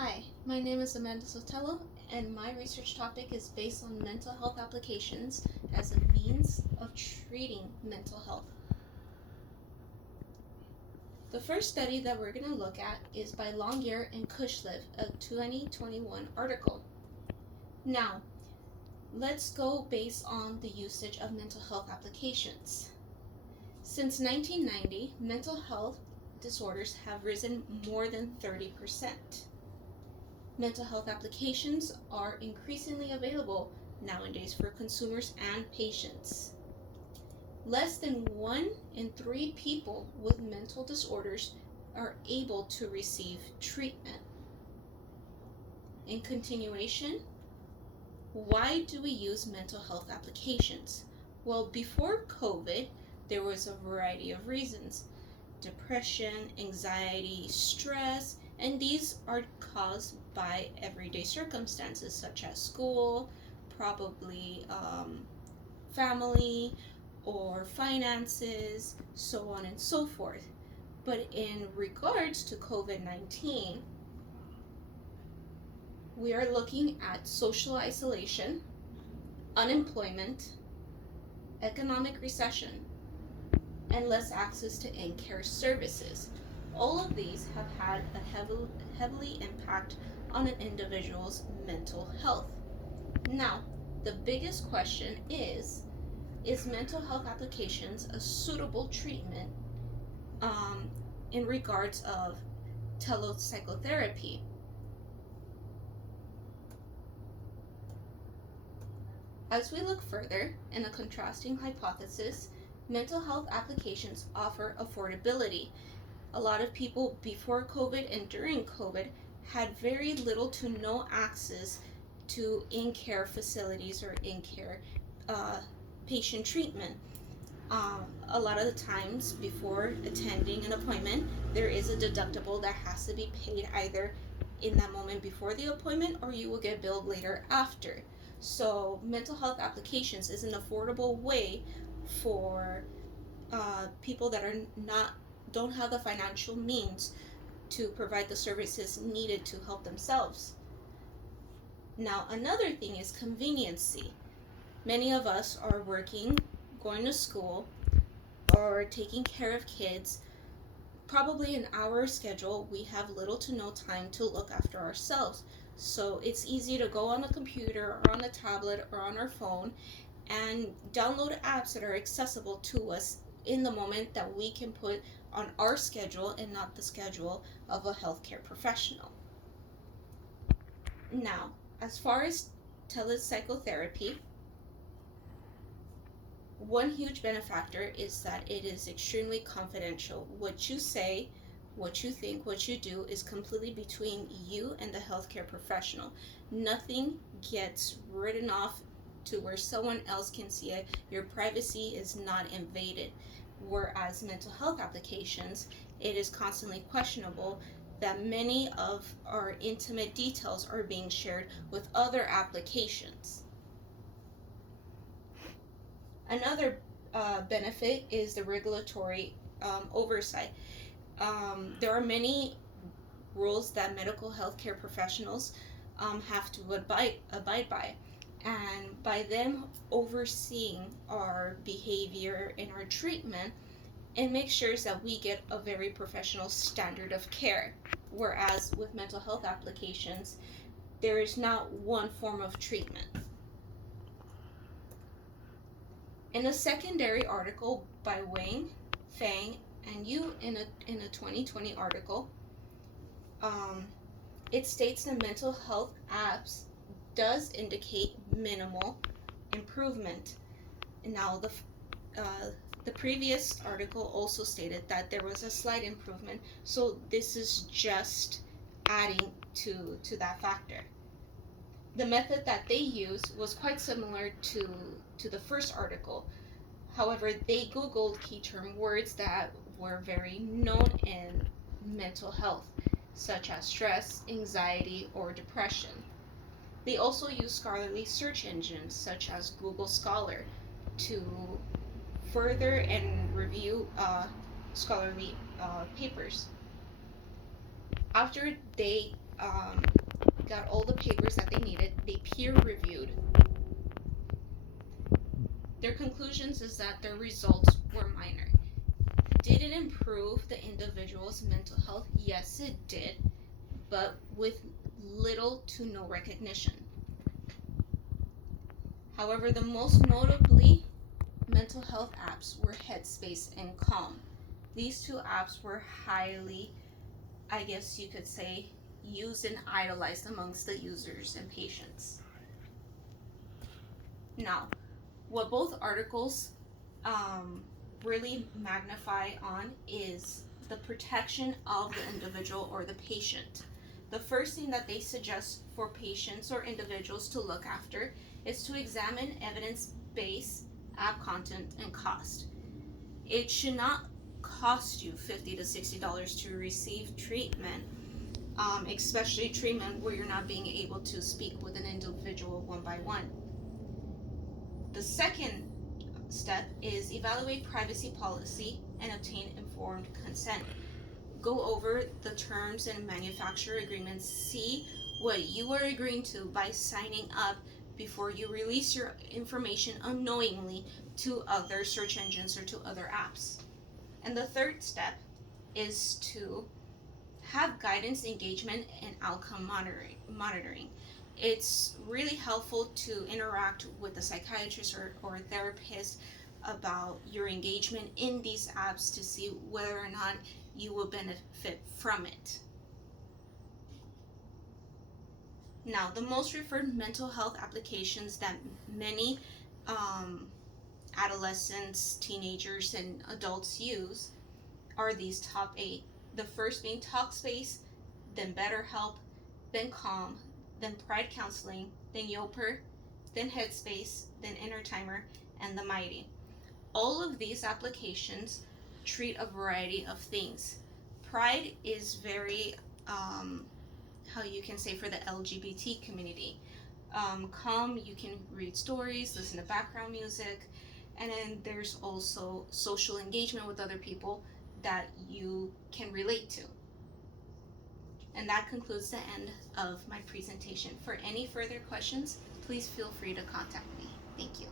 Hi, my name is Amanda Sotelo, and my research topic is based on mental health applications as a means of treating mental health. The first study that we're going to look at is by Longyear and Kushlev, a 2021 article. Now, let's go based on the usage of mental health applications. Since 1990, mental health disorders have risen more than 30%. Mental health applications are increasingly available nowadays for consumers and patients. Less than 1 in 3 people with mental disorders are able to receive treatment. In continuation, why do we use mental health applications? Well, before COVID, there was a variety of reasons: depression, anxiety, stress, and these are caused by everyday circumstances such as school, probably family, or finances, so on and so forth. But in regards to COVID-19, we are looking at social isolation, unemployment, economic recession, and less access to in-care services. All of these have had a heavily impact on an individual's mental health. Now, the biggest question is mental health applications a suitable treatment in regards of telepsychotherapy? As we look further in a contrasting hypothesis, mental health applications offer affordability. A lot of people before COVID and during COVID had very little to no access to in-care facilities or in-care patient treatment. A lot of the times before attending an appointment, there is a deductible that has to be paid either in that moment before the appointment, or you will get billed later after. So mental health applications is an affordable way for people that don't have the financial means to provide the services needed to help themselves. Now, another thing is conveniency. Many of us are working, going to school, or taking care of kids. Probably in our schedule, we have little to no time to look after ourselves. So it's easy to go on a computer or on a tablet or on our phone and download apps that are accessible to us in the moment that we can put on our schedule and not the schedule of a healthcare professional. Now, as far as telepsychotherapy, one huge benefactor is that it is extremely confidential. What you say, what you think, what you do is completely between you and the healthcare professional. Nothing gets written off to where someone else can see it. Your privacy is not invaded. Whereas mental health applications, it is constantly questionable that many of our intimate details are being shared with other applications. Another benefit is the regulatory oversight. There are many rules that medical healthcare professionals have to abide by, and by them overseeing our behavior and our treatment, it makes sure that we get a very professional standard of care. Whereas with mental health applications, there is not one form of treatment. In a secondary article by Wang, Fang, and Yu in a 2020 article, it states that mental health apps does indicate minimal improvement. Now, the previous article also stated that there was a slight improvement, so this is just adding to that factor. The method that they used was quite similar to the first article. However, they Googled key term words that were very known in mental health, such as stress, anxiety, or depression. They also use scholarly search engines such as Google Scholar to further and review scholarly papers. After they um, got all the papers that they needed. They peer reviewed. Their conclusions is that their results were minor. Did it improve the individual's mental health? Yes, it did, but with little to no recognition. However, the most notably mental health apps were Headspace and Calm. These two apps were highly, I guess you could say, used and idolized amongst the users and patients. Now, what both articles really magnify on is the protection of the individual or the patient. The first thing that they suggest for patients or individuals to look after is to examine evidence-based app content and cost. It should not cost you $50 to $60 to receive treatment, especially treatment where you're not being able to speak with an individual one by one. The second step is evaluate privacy policy and obtain informed consent. Go over the terms and manufacturer agreements. See what you are agreeing to by signing up before you release your information unknowingly to other search engines or to other apps. And the third step is to have guidance, engagement, and outcome monitoring. It's really helpful to interact with a psychiatrist or a therapist about your engagement in these apps to see whether or not you will benefit from it. Now, the most referred mental health applications that many adolescents, teenagers, and adults use are these top 8. The first being Talkspace, then BetterHelp, then Calm, then Pride Counseling, then Yoper, then Headspace, then Inner Timer, and The Mighty. All of these applications treat a variety of things. Pride is very, how you can say, for the LGBT community. Calm, you can read stories, listen to background music, and then there's also social engagement with other people that you can relate to. And that concludes the end of my presentation. For any further questions, please feel free to contact me. Thank you.